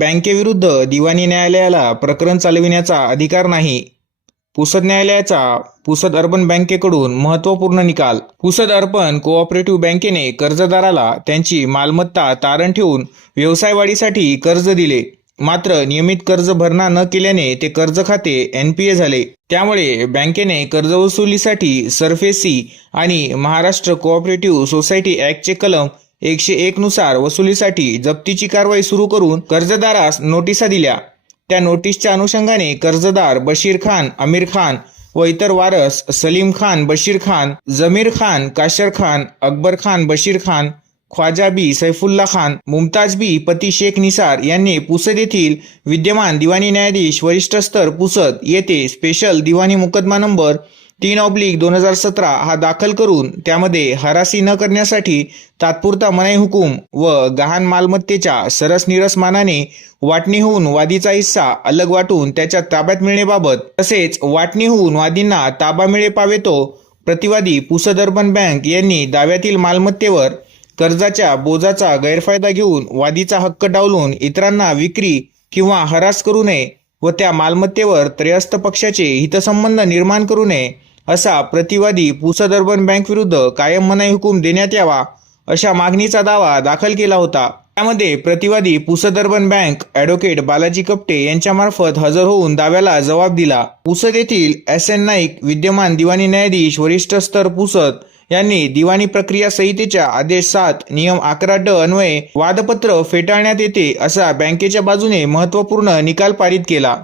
बँकेविरुद्ध दिवाणी न्यायालयाला प्रकरण चालविण्याचा अधिकार नाही. पुसद न्यायालयाचा पुसद अर्बन बँकेकडून महत्त्वपूर्ण निकाल. पुसद अर्बन कोऑपरेटिव्ह बँकेने कर्जदाराला त्यांची मालमत्ता तारण ठेवून व्यवसाय वाढीसाठी कर्ज दिले. मात्र नियमित कर्ज भरणा न केल्याने ते कर्ज खाते एन पी ए झाले. त्यामुळे बँकेने कर्जवसुलीसाठी सरफेसी आणि महाराष्ट्र कोऑपरेटिव्ह सोसायटी ऍक्टचे कलम एकशे एक नुसार वसुलीसाठी जप्तीची कारवाई सुरू करून कर्जदारास नोटिसा दिल्या. त्या नोटीसच्या अनुषंगाने कर्जदार बशीर खान आमिर खान व इतर वारस सलीम खान बशीर खान जमीर खान काशर खान अकबर खान बशीर खान ख्वाजा बी सैफुल्ला खान मुमताज बी पती शेख निसार यांनी पुसद येथील विद्यमान दिवाणी न्यायाधीश वरिष्ठ स्तर पुसद येथे स्पेशल दिवाणी मुकदमा नंबर तीन ऑब्लिक दोन हजार सतरा हा दाखल करून त्यामध्ये हरासी न करण्यासाठी तात्पुरता मनाई हुकूम व गहाण मालमत्तेच्या सरस निरसमानाने वाटणी होऊन वादीचा हिस्सा अलग वाटून त्याच्या ताब्यात मिळण्याबाबत तसेच वाटणी होऊन वादींना ताबा मिळे पावेतो प्रतिवादी पुसद अर्बन बँक यांनी दाव्यातील मालमत्तेवर कर्जाच्या बोजाचा गैरफायदा घेऊन वादीचा हक्क डावलून इतरांना विक्री किंवा हरास करू नये व त्या मालमत्तेवर त्रयस्थ पक्षाचे हितसंबंध निर्माण करू नये असा प्रतिवादी पुसद अर्बन बँक विरुद्ध कायम मनाई हुकूम देण्यात यावा अशा मागणीचा दावा दाखल केला होता. त्यामध्ये प्रतिवादी Pusad urban bank advocate Balaji Kapte यांच्यामार्फत हजर होऊन दाव्याला जबाब दिला. पुसद येथील एस एन नाईक विद्यमान दिवाणी न्यायाधीश वरिष्ठ स्तर पुसद यांनी दिवाणी प्रक्रिया संहितेच्या आदेश सात नियम अकरा ड अन्वये वादपत्र फेटाळण्यात येते असा बँकेच्या बाजूने महत्त्वपूर्ण निकाल पारित केला.